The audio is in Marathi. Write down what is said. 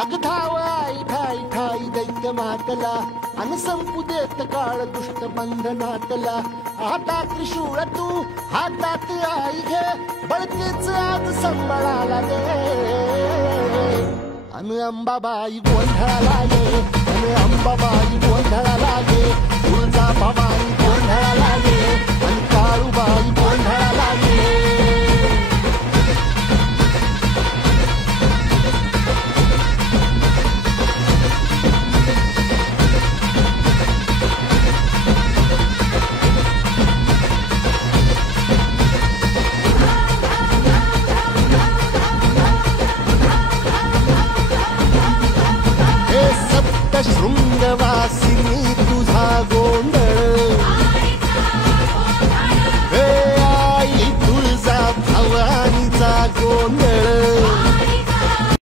अग धाव आई ठाई ठाई दैत्य मातला अन संपू देत काळ दुष्ट बंधनातला आता त्रिशूळ तू हातात आई घे बळतेच आज संबळाला दे अन अंबाबाई गोंधळाला ये अन अंबाबाई गोंधळाला ये तुळजा भवानी गोंधळाला ये अन काळूबाई गोंधळाला ये